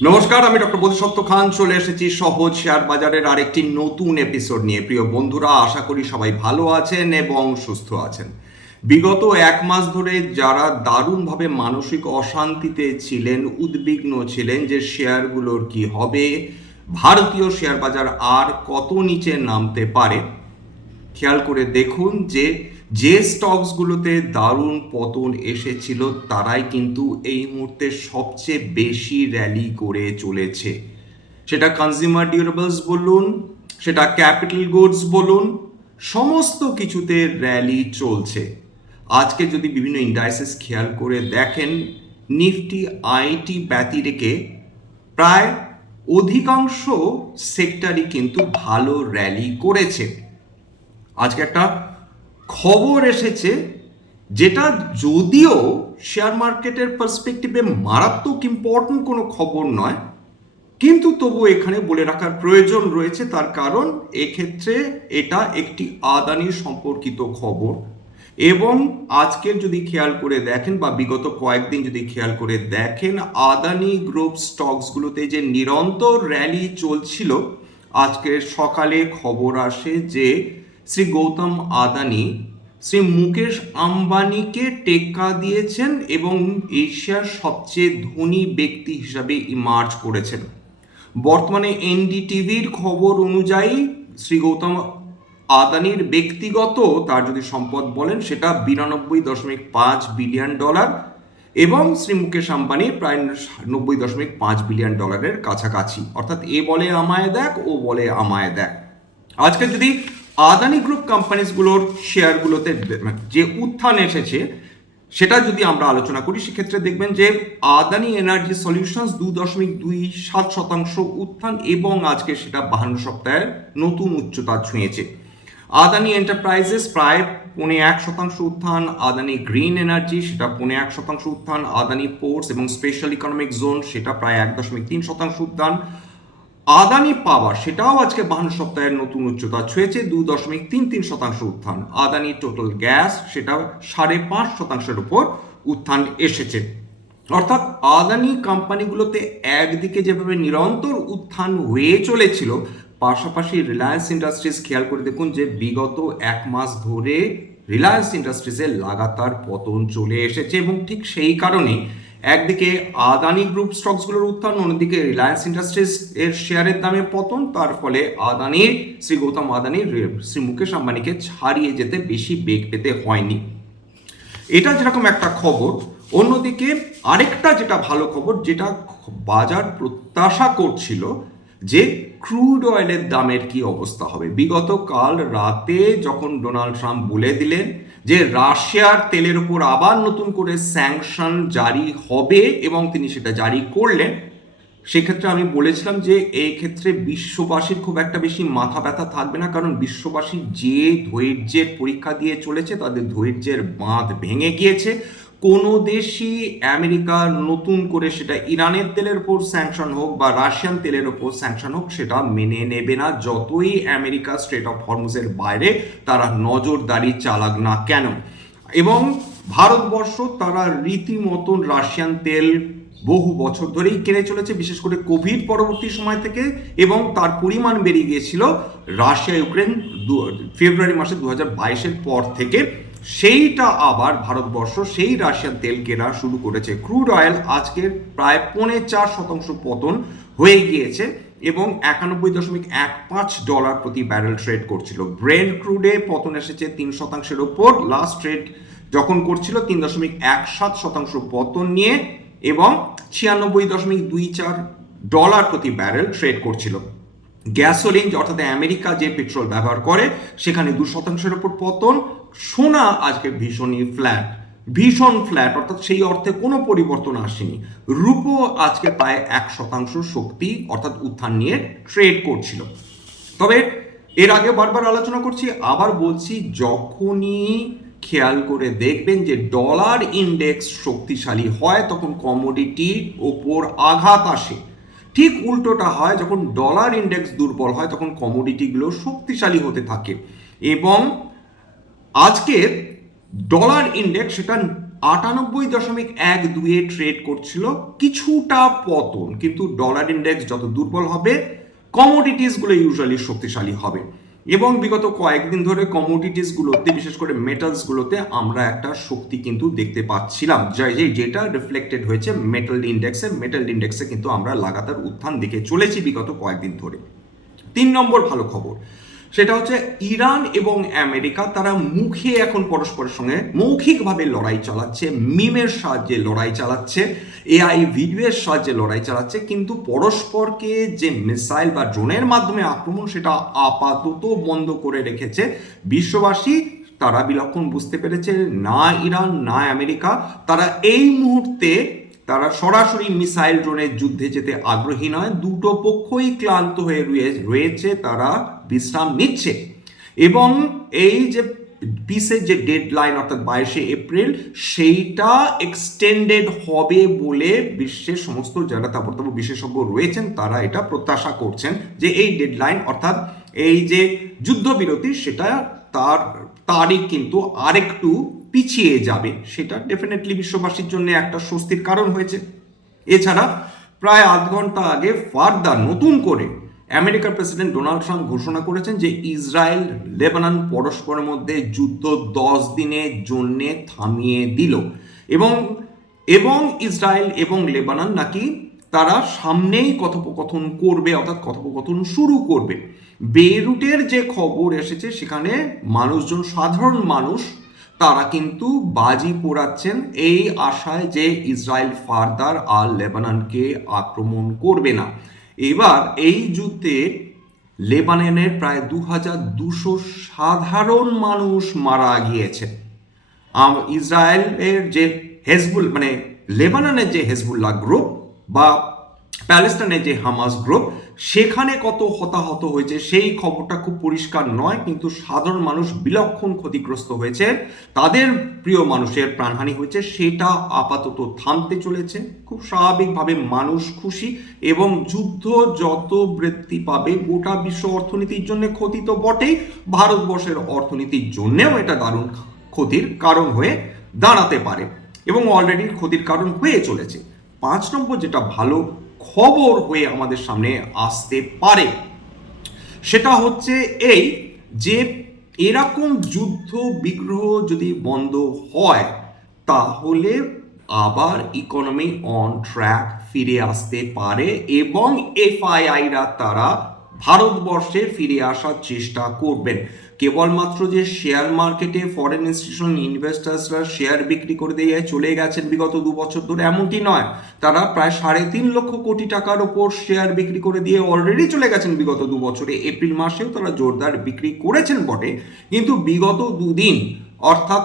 নমস্কার, আমি ডক্টর বোধিসত্ত্ব খান চলে এসেছি সহজ শেয়ার বাজারের আরেকটি নতুন এপিসোড নিয়ে। প্রিয় বন্ধুরা, আশা করি সবাই ভালো আছেন এবং সুস্থ আছেন। বিগত এক মাস ধরে যারা দারুণভাবে মানসিক অশান্তিতে ছিলেন, উদ্বিগ্ন ছিলেন যে শেয়ারগুলোর কি হবে, ভারতীয় শেয়ার বাজার আর কত নিচে নামতে পারে, খেয়াল করে দেখুন যে যে স্টকসগুলোতে দারুণ পতন এসেছিল তারাই কিন্তু এই মুহূর্তে সবচেয়ে বেশি র্যালি করে চলেছে। সেটা কনজিউমার ডিউরেবলস বলুন, সেটা ক্যাপিটাল গুডস বলুন, সমস্ত কিছুতে র্যালি চলছে। আজকে যদি বিভিন্ন ইন্ডাইসেস খেয়াল করে দেখেন, নিফটি আইটি ব্যতি রেখে প্রায় অধিকাংশ সেক্টরই কিন্তু ভালো র্যালি করেছে। আজকে একটা খবর এসেছে যেটা যদিও শেয়ার মার্কেটের পার্সপেক্টিভে মারাত্মক ইম্পর্টেন্ট কোনো খবর নয়, কিন্তু তবু এখানে বলে রাখার প্রয়োজন রয়েছে। তার কারণ এক্ষেত্রে এটা একটি আদানি সম্পর্কিত খবর এবং আজকের যদি খেয়াল করে দেখেন বা বিগত কয়েকদিন যদি খেয়াল করে দেখেন, আদানি গ্রুপ স্টকসগুলোতে যে নিরন্তর র্যালি চলছিল, আজকের সকালে খবর আসে যে শ্রী গৌতম আদানি শ্রী মুকেশ আম্বানিকে টেক্কা দিয়েছেন এবং এশিয়ার সবচেয়ে ধনী ব্যক্তি হিসাবে ইমার্জ করেছেন। বর্তমানে এনডিটিভির খবর অনুযায়ী শ্রী গৌতম আদানির ব্যক্তিগত তার যদি সম্পদ বলেন সেটা 92.5 বিলিয়ন ডলার এবং শ্রী মুকেশ আম্বানি প্রায় 90.5 বিলিয়ন ডলারের কাছাকাছি। অর্থাৎ এ বলে আমায় দেখ, ও বলে আমায় দেখ। আজকে যদি আদানি গ্রুপ কোম্পানিজগুলোর শেয়ারগুলোতে যে উত্থান এসেছে সেটা যদি আমরা আলোচনা করি, সেক্ষেত্রে দেখবেন যে আদানি এনার্জি সলিউশনস 2.27% উত্থান এবং আজকে সেটা 52 সপ্তাহের নতুন উচ্চতা ছুঁয়েছে। আদানি এন্টারপ্রাইজেস প্রায় 0.1% উত্থান, আদানি গ্রিন এনার্জি সেটা 0.1% উত্থান, আদানি পোর্টস এবং স্পেশাল ইকোনমিক জোন সেটা প্রায় 1.3% উত্থান, আদানি পাওয়ার সেটাও আজকে 52 সপ্তাহের নতুন উচ্চতা ছুঁয়েছে, 2.33% উত্থান, আদানি টোটাল গ্যাস সেটা 5.5%-এর উপর উত্থান এসেছে। অর্থাৎ আদানি কোম্পানিগুলোতে একদিকে যেভাবে নিরন্তর উত্থান হয়ে চলেছিল, পাশাপাশি রিলায়েন্স ইন্ডাস্ট্রিজ খেয়াল করে দেখুন যে বিগত এক মাস ধরে রিলায়েন্স ইন্ডাস্ট্রিজের লাগাতার পতন চলে এসেছে এবং ঠিক সেই কারণে একদিকে আদানি গ্রুপ স্টকসগুলোর উত্থান, অন্যদিকে রিলায়েন্স ইন্ডাস্ট্রিজ এর শেয়ারের দামে পতন। তার ফলে আদানির শ্রী গৌতম আদানির শ্রী মুকেশ আম্বানিকে ছাড়িয়ে যেতে বেশি বেগ পেতে হয়নি। এটা যেরকম একটা খবর, অন্যদিকে আরেকটা যেটা ভালো খবর, যেটা বাজার প্রত্যাশা করছিল যে ক্রুড অয়েলের দামের কি অবস্থা হবে। বিগত কাল রাতে যখন ডোনাল্ড ট্রাম্প বলে দিলেন যে রাশিয়ার তেলের উপর আবার নতুন করে স্যাংশন জারি হবে এবং তিনি সেটা জারি করলেন, সেক্ষেত্রে আমি বলেছিলাম যে এই ক্ষেত্রে বিশ্ববাসীর খুব একটা বেশি মাথা ব্যথা থাকবে না, কারণ বিশ্ববাসী যে ধৈর্যের পরীক্ষা দিয়ে চলেছে তাদের ধৈর্যের বাঁধ ভেঙে গিয়েছে। কোনো দেশই আমেরিকা নতুন করে সেটা ইরানের তেলের উপর স্যাংশন হোক বা রাশিয়ান তেলের উপর স্যাংশন হোক সেটা মেনে নেবে না, যতই আমেরিকা স্ট্রেট অফ হরমুজের বাইরে তারা নজরদারি চালাক না কেন। এবং ভারতবর্ষ তারা রীতিমতন রাশিয়ান তেল বহু বছর ধরেই কিনে চলেছে, বিশেষ করে কোভিড পরবর্তী সময় থেকে, এবং তার পরিমাণ বেড়ে গিয়েছিল রাশিয়া ইউক্রেন ফেব্রুয়ারি মাসে 2022-এর পর থেকে। সেইটা আবার ভারতবর্ষ সেই রাশিয়ান তেল কেনা শুরু করেছে। ক্রুড অয়েল আজকের প্রায় 4.5% পতন হয়ে গিয়েছে এবং $91.15 প্রতি ব্যারেল ট্রেড করছিল। ব্রেন্ট ক্রুডে পতন এসেছে 3%-এর উপর, লাস্ট ট্রেড যখন করছিল 3.17% পতন নিয়ে এবং $96.24 প্রতি ব্যারেল ট্রেড করছিল। গ্যাসোলিন অর্থাৎ আমেরিকা যে পেট্রোল ব্যবহার করে সেখানে 2%-এর উপর পতন। সোনা আজকে ভীষণ ফ্ল্যাট, অর্থাৎ সেই অর্থে কোনো পরিবর্তন আসেনি। রুপো আজকে প্রায় 1% শক্তি অর্থাৎ উত্থান নিয়ে ট্রেড করছিল। তবে এর আগে বারবার আলোচনা করছি, আবার বলছি, যখনই খেয়াল করে দেখবেন যে ডলার ইন্ডেক্স শক্তিশালী হয় তখন কমোডিটির ওপর আঘাত আসে। ঠিক উল্টোটা হয়, যখন ডলার ইন্ডেক্স দুর্বল হয় তখন কমোডিটিগুলো শক্তিশালী হতে থাকে। এবং আজকের ডলার ইন্ডেক্স সেটা 98.12 ট্রেড করছিল, কিছুটা পতন, কিন্তু ডলার ইন্ডেক্স যত দুর্বল হবে কমোডিটিসগুলো ইউজুয়ালি শক্তিশালী হবে। এবং বিগত কয়েকদিন ধরে কমোডিটিসগুলোতে, বিশেষ করে মেটালসগুলোতে আমরা একটা শক্তি কিন্তু দেখতে পাচ্ছিলাম, যেটা রিফ্লেক্টেড হয়েছে মেটাল ইন্ডেক্সে কিন্তু আমরা লাগাতার উত্থান দেখে চলেছি বিগত কয়েকদিন ধরে। 3 নম্বর ভালো খবর সেটা হচ্ছে ইরান এবং আমেরিকা তারা মুখে এখন পরস্পরের সঙ্গে মৌখিকভাবে লড়াই চালাচ্ছে, মিমের সাহায্যে লড়াই চালাচ্ছে, এআই ভিডিওর সাহায্যে লড়াই চালাচ্ছে, কিন্তু পরস্পরকে যে মিসাইল বা ড্রোনের মাধ্যমে আক্রমণ সেটা আপাতত বন্ধ করে রেখেছে বিশ্ববাসী। তারা বিলক্ষণ বুঝতে পেরেছে না ইরান না আমেরিকা তারা এই মুহূর্তে তারা সরাসরি মিসাইল ড্রোনের যুদ্ধে যেতে আগ্রহী নয়। দুটো পক্ষই ক্লান্ত হয়ে রয়েছে, তারা বিশ্রাম নিচ্ছে। এবং এই যে পিসের যে ডেডলাইন অর্থাৎ 22শে এপ্রিল সেইটা এক্সটেন্ডেড হবে বলে বিশ্বের সমস্ত যারা তাবড় বিশেষজ্ঞ রয়েছেন তারা এটা প্রত্যাশা করছেন যে এই ডেডলাইন অর্থাৎ এই যে যুদ্ধবিরতি সেটা তার তারিখ কিন্তু আরেকটু পিছিয়ে যাবে। সেটা ডেফিনেটলি বিশ্ববাসীর জন্য একটা স্বস্তির কারণ হয়েছে। এছাড়া প্রায় আধ ঘন্টা আগে ফার্দার নতুন করে আমেরিকার প্রেসিডেন্ট ডোনাল্ড ট্রাম্প ঘোষণা করেছেন যে ইসরায়েল লেবানন পরস্পরের মধ্যে যুদ্ধ 10 দিনের জন্য থামিয়ে দিল। এবং ইসরায়েল এবং লেবানন নাকি তারা সামনেই কথোপকথন করবে, অর্থাৎ কথোপকথন শুরু করবে। বেইরুটের যে খবর এসেছে সেখানে মানুষজন, সাধারণ মানুষ তারা কিন্তু বাজি পোড়াচ্ছেন এই আশায় যে ইসরায়েল ফার্দার আর লেবাননকে আক্রমণ করবে না। এবার এই যুদ্ধে লেবাননের প্রায় 2200 সাধারণ মানুষ মারা গিয়েছে। ইসরায়েলের যে লেবাননের যে হেজবুল্লাহ গ্রুপ বা প্যালেস্টাইনের যে হামাস গ্রুপ সেখানে কত হতাহত হয়েছে সেই খবরটা খুব পরিষ্কার নয়, কিন্তু সাধারণ মানুষ বিলক্ষণ ক্ষতিগ্রস্ত হয়েছে, তাদের প্রিয় মানুষের প্রাণহানি হয়েছে। সেটা আপাতত থামতে চলেছে, খুব স্বাভাবিকভাবে মানুষ খুশি। এবং যুদ্ধ যত বৃদ্ধি পাবে গোটা বিশ্ব অর্থনীতির জন্য ক্ষতি তো বটেই, ভারতবর্ষের অর্থনীতির জন্যেও এটা দারুণ ক্ষতির কারণ হয়ে দাঁড়াতে পারে এবং অলরেডি ক্ষতির কারণ হয়ে চলেছে। 5 নম্বর যেটা ভালো খবর হয়ে আমাদের সামনে আসতে পারে সেটা হচ্ছে এই যে এরকম যুদ্ধ বিগ্রহ যদি বন্ধ হয় তাহলে আবার ইকোনমি অন ট্র্যাক ফিরে আসতে পারে এবং এফআইআইরা তারা ভারতবর্ষে ফিরে আসার চেষ্টা করবেন। কেবলমাত্র যে শেয়ার মার্কেটে ফরেন ইনস্টিটিউশনাল ইনভেস্টার্সরা শেয়ার বিক্রি করে দিয়ে চলে গেছেন বিগত 2 বছর ধরে এমনটি নয়, তারা প্রায় 3.5 লক্ষ কোটি টাকার ওপর শেয়ার বিক্রি করে দিয়ে অলরেডি চলে গেছেন বিগত 2 বছরে। এপ্রিল মাসেও তারা জোরদার বিক্রি করেছেন বটে, কিন্তু বিগত 2 দিন অর্থাৎ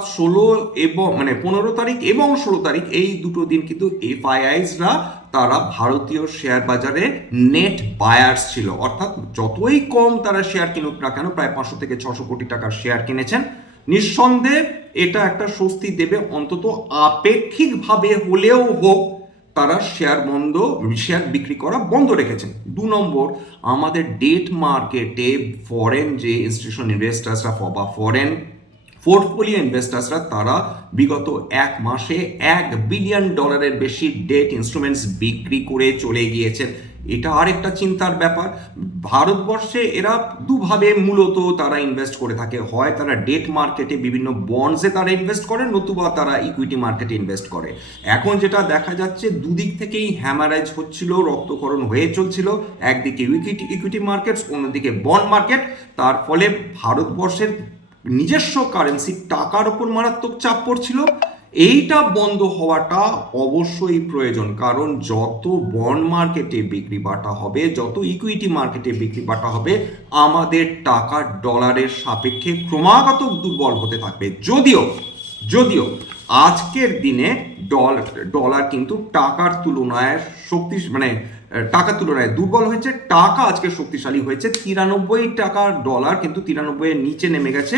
15 তারিখ এবং 16 তারিখ এই দুটো দিন কিন্তু এফআইআইসরা তারা ভারতীয় শেয়ার বাজারে নেট বায়ার্স ছিল, অর্থাৎ যতই কম তারা শেয়ার কিনুক না কেন প্রায় 500 থেকে 600 কোটি টাকার শেয়ার কিনেছেন। নিঃসন্দেহে এটা একটা স্বস্তি দেবে, অন্তত আপেক্ষিকভাবে হলেও হোক তারা শেয়ার বিক্রি করা বন্ধ রেখেছেন। 2 নম্বর, আমাদের ডেট মার্কেটে ফরেন যে ইনস্টিটিউশনাল ইনভেস্টার্সরা বা ফরেন পোর্টফোলিও ইনভেস্টার্সরা তারা বিগত 1 মাসে $1 বিলিয়ন বেশি ডেট ইনস্ট্রুমেন্টস বিক্রি করে চলে গিয়েছেন। এটা আরেকটা চিন্তার ব্যাপার। ভারতবর্ষে এরা দুভাবে মূলত তারা ইনভেস্ট করে থাকে, হয় তারা ডেট মার্কেটে বিভিন্ন বন্ডসে তারা ইনভেস্ট করে, নতুবা তারা ইকুইটি মার্কেটে ইনভেস্ট করে। এখন যেটা দেখা যাচ্ছে দুদিক থেকেই হ্যামারেজ হচ্ছিল, রক্তকরণ হয়ে চলছিল, একদিকে ইকুইটি মার্কেটস, অন্যদিকে বন্ড মার্কেট। তার ফলে ভারতবর্ষের নিজস্ব কারেন্সি টাকার উপর মারাত্মক চাপ পড়ছিল। এইটা বন্ধ হওয়াটা অবশ্যই প্রয়োজন, কারণ যত বন্ড মার্কেটে বিক্রি বাটা হবে, যত ইকুইটি মার্কেটে বিক্রি বাটা হবে, আমাদের টাকা ডলারের সাপেক্ষে ক্রমাগত দুর্বল হতে থাকবে। যদিও আজকের দিনে ডলার কিন্তু টাকার তুলনায় টাকার তুলনায় দুর্বল হয়েছে, টাকা আজকে শক্তিশালী হয়েছে। 93 টাকার ডলার কিন্তু 93 এর নিচে নেমে গেছে,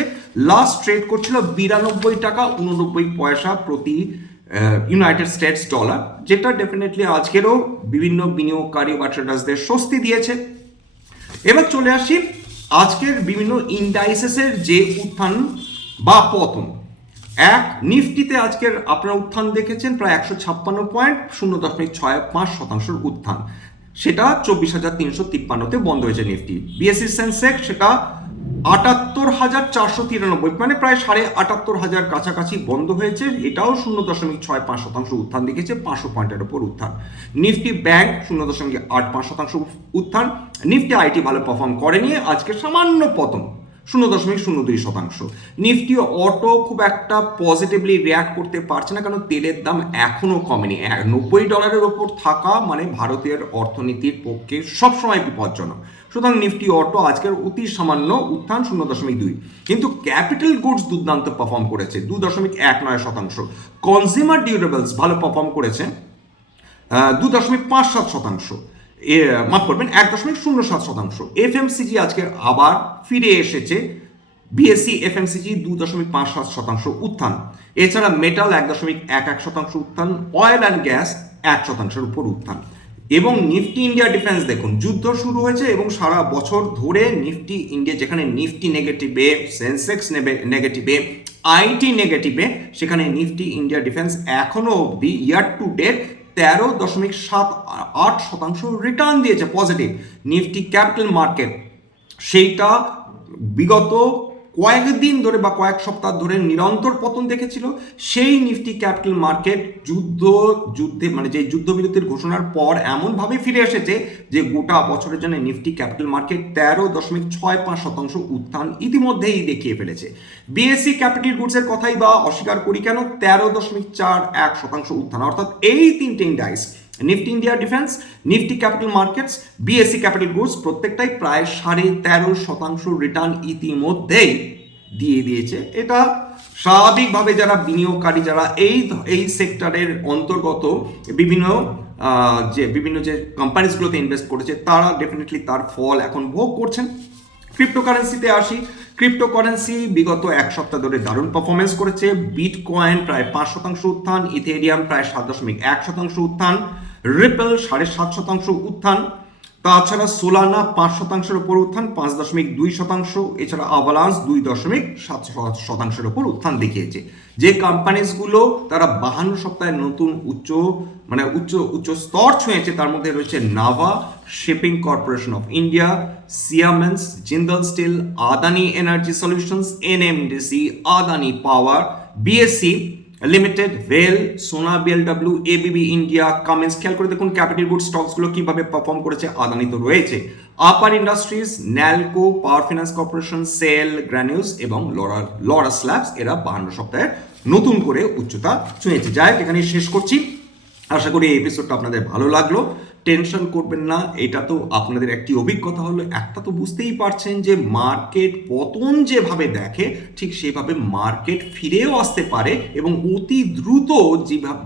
লাস্ট ট্রেড করছিল 92 টাকা 89 পয়সা প্রতি ইউনাইটেড স্টেটস ডলার, যেটা ডেফিনেটলি আজকেরও বিভিন্ন বিনিয়োগকারী বা ট্রেডার্সদের স্বস্তি দিয়েছে। এবার চলে আসি আজকের বিভিন্ন ইন্ডাইসেসের যে উত্থান বা পতন। নিফটিতে আজকের আপনারা উত্থান দেখেছেন প্রায় 156 পয়েন্ট, 0.65% উত্থান, সেটা 24,353-তে বন্ধ হয়েছে নিফটি। বিএসসি সেন্সেক্স সেটা 78,493, মানে প্রায় 78,500 কাছাকাছি বন্ধ হয়েছে, এটাও 0.65% উত্থান দেখেছে, 500 পয়েন্টের ওপর উত্থান। নিফটি ব্যাংক 0.85% উত্থান। নিফটি আইটি ভালো পারফর্ম করেনি, আজকে সামান্য পতন 0.02%। নিফটি অটো খুব একটা পজিটিভলি রিয়াক্ট করতে পারছে না, কারণ তেলের দাম এখনো কমেনি। $90 ওপর থাকা মানে ভারতের অর্থনীতির পক্ষে সবসময় বিপজ্জনক। সুতরাং নিফটি অটো আজকের অতি সামান্য উত্থান 0.2। কিন্তু ক্যাপিটাল গুডস দুর্দান্ত পারফর্ম করেছে 2.19%। কনজিউমার ডিউরেবলস ভালো পারফর্ম করেছে 2.57%, মাফ করবেন 1.07%। এফএমসিজি আজকে আবার ফিরে এসেছে, বিএসসি এফএমসিজি 2.57% উত্থান। এছাড়া মেটাল 1.11% উত্থান, অয়েল অ্যান্ড গ্যাস 1%-এর উপর উত্থান। এবং নিফটি ইন্ডিয়া ডিফেন্স দেখুন, যুদ্ধ শুরু হয়েছে এবং সারা বছর ধরে নিফটি ইন্ডিয়া, যেখানে নিফটি নেগেটিভে, সেন্সেক্স নেগেটিভে, আইটি নেগেটিভে, সেখানে নিফটি ইন্ডিয়া ডিফেন্স এখনো অবধি ইয়ার টু ডেট 13.78% রিটার্ন দিয়েছে পজিটিভ। নিফটি ক্যাপিটাল মার্কেট সেইটা বিগত কয়েকদিন ধরে বা কয়েক সপ্তাহ ধরে নিরন্তর পতন দেখেছিল, সেই নিফটি ক্যাপিটাল মার্কেট যুদ্ধে মানে যে যুদ্ধবিরতির ঘোষণার পর এমনভাবে ফিরে এসেছে যে গোটা বছরের জন্য নিফটি ক্যাপিটাল মার্কেট 13.65% উত্থান ইতিমধ্যেই দেখিয়ে ফেলেছে। বিএসসি ক্যাপিটাল গুডসের কথাই বা অস্বীকার করি কেন, 13.41% উত্থান। অর্থাৎ এই তিনটে ইন্ডাইস, Nifty India defence, Nifty capital markets, BSc capital goods, প্রত্যেকটাই প্রায় 13.5% রিটার্ন ইতিমধ্যেই দিয়ে দিয়েছে। এটা স্বাভাবিকভাবে যারা বিনিয়োগকারী, যারা এই সেক্টরের অন্তর্গত বিভিন্ন যে কোম্পানিজগুলোতে ইনভেস্ট করেছে, তারা ডেফিনেটলি তার ফল এখন ভোগ করছেন। ক্রিপ্টোকারেন্সিতে আসি, ক্রিপ্টোকারেন্সি বিগত এক সপ্তাহ ধরে দারুণ পারফরমেন্স করেছে। বিটকয়েন প্রায় 5% উত্থান, ইথেরিয়াম প্রায় 7.1% উত্থান, রিপল 7.5% উত্থান, তাছাড়া সোলানা 5%-এর উপর উত্থান 5.2%, এছাড়া আভালান্স 2.7%-এর উপর উত্থান দেখিয়েছে। যে কোম্পানিজগুলো তারা 52 সপ্তাহে নতুন উচ্চ স্তর ছুঁয়েছে, তার মধ্যে রয়েছে Nava, shipping corporation of India, Siemens, Jindal steel, Adani energy solutions, NMDC, Adani power, BSC limited, ভেল, Sona BLW, ABB India, Cummins. খেয়াল করে দেখুন ক্যাপিটাল গুড স্টকসগুলো কিভাবে পারফর্ম করেছে। আদানি তো রয়েছে, আপার ইন্ডাস্ট্রিজ, ন্যালকো, পাওয়ার ফিনান্স কর্পোরেশন, সেল, গ্র্যানিউলস এবং লরা স্ল্যাবস, এরা 52 সপ্তাহে নতুন করে উচ্চতা ছুঁয়েছে। যাই হোক, এখানে শেষ করছি। আশা করি এই এপিসোডটা আপনাদের ভালো লাগলো। টেনশন করবেন না, এটা তো আপনাদের একটি অভিজ্ঞতা হলো। একটা তো বুঝতেই পারছেন যে মার্কেট পতন যেভাবে দেখে, ঠিক সেভাবে মার্কেট ফিরেও আসতে পারে এবং অতি দ্রুত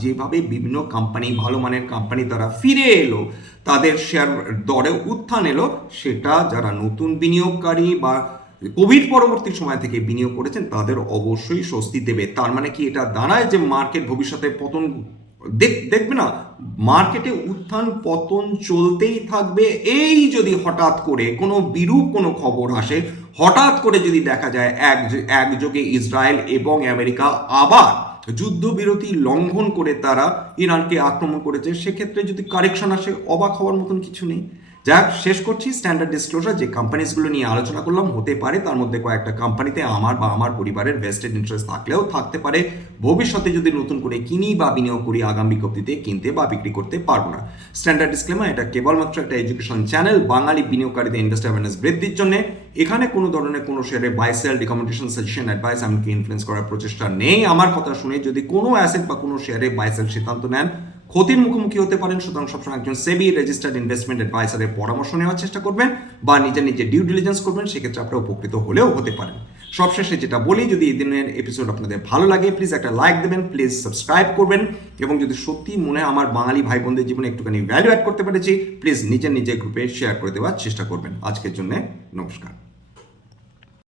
যেভাবে বিভিন্ন কোম্পানি, ভালো মানের কোম্পানি তারা ফিরে এলো, তাদের শেয়ার দরে উত্থান এলো, সেটা যারা নতুন বিনিয়োগকারী বা কোভিড পরবর্তী সময় থেকে বিনিয়োগ করেছেন তাদের অবশ্যই স্বস্তি দেবে। তার মানে কি এটা দাঁড়ায় যে মার্কেট ভবিষ্যতে পতন দেখবে না? মার্কেটে উত্থান পতন চলতেই থাকবে। এই যদি হঠাৎ করে কোনো বিরূপ কোনো খবর আসে, হঠাৎ করে যদি দেখা যায় একযোগে ইসরায়েল এবং আমেরিকা আবার যুদ্ধবিরতি লঙ্ঘন করে তারা ইরানকে আক্রমণ করেছে, সেক্ষেত্রে যদি কারেকশন আসে, অবাক হওয়ার মতন কিছু নেই। যাক, শেষ করছি। স্ট্যান্ডার্ড ডিসক্লোজার, যে কোম্পানিজগুলো নিয়ে আলোচনা করলাম, হতে পারে তার মধ্যে কয়েকটা কোম্পানিতে আমার বা আমার পরিবারের ভেস্টেড ইন্টারেস্ট থাকলেও থাকতে পারে। ভবিষ্যতে যদি নতুন করে কিনি বা বিনিয়োগ করি, আগামী বিজ্ঞপ্তিতে কিনতে বা বিক্রি করতে পারবো না। স্ট্যান্ডার্ড ডিসক্লেমার, এটা কেবলমাত্র একটা এডুকেশন চ্যানেল, বাঙালি বিনিয়োগকারীদের ইনভেস্ট অ্যাওয়ারনেস বৃদ্ধির জন্য। এখানে কোনো ধরনের কোনো শেয়ারে buy sell, recommendation, suggestion, advice এমনকি ইনফ্লুয়েন্স করার প্রচেষ্টা নেই। আমার কথা শুনে যদি কোনো অ্যাসেট বা কোনো শেয়ারে বাই সেল সিদ্ধান্ত নেন, ক্ষতির মুখোমুখি হতে পারেন। সুতরাং সবসময় একজন সেবি রেজিস্টার্ড ইনভেস্টমেন্ট অ্যাডভাইসারের পরামর্শ নেওয়ার চেষ্টা করবেন বা নিজে ডিউ ডিলিজেন্স করবেন, সেক্ষেত্রে আপনারা উপকৃত হলেও হতে পারেন। সবশেষে যেটা বলি, যদি এই দিনের এপিসোড আপনাদের ভালো লাগে, প্লিজ একটা লাইক দেবেন, প্লিজ সাবস্ক্রাইব করবেন, এবং যদি সত্যি মনে হয় আমার বাঙালি ভাই বোনদের জীবনে একটুখানি ভ্যালু অ্যাড করতে পেরেছি, প্লিজ নিজের গ্রুপে শেয়ার করে দেওয়ার চেষ্টা করবেন। আজকের জন্য নমস্কার।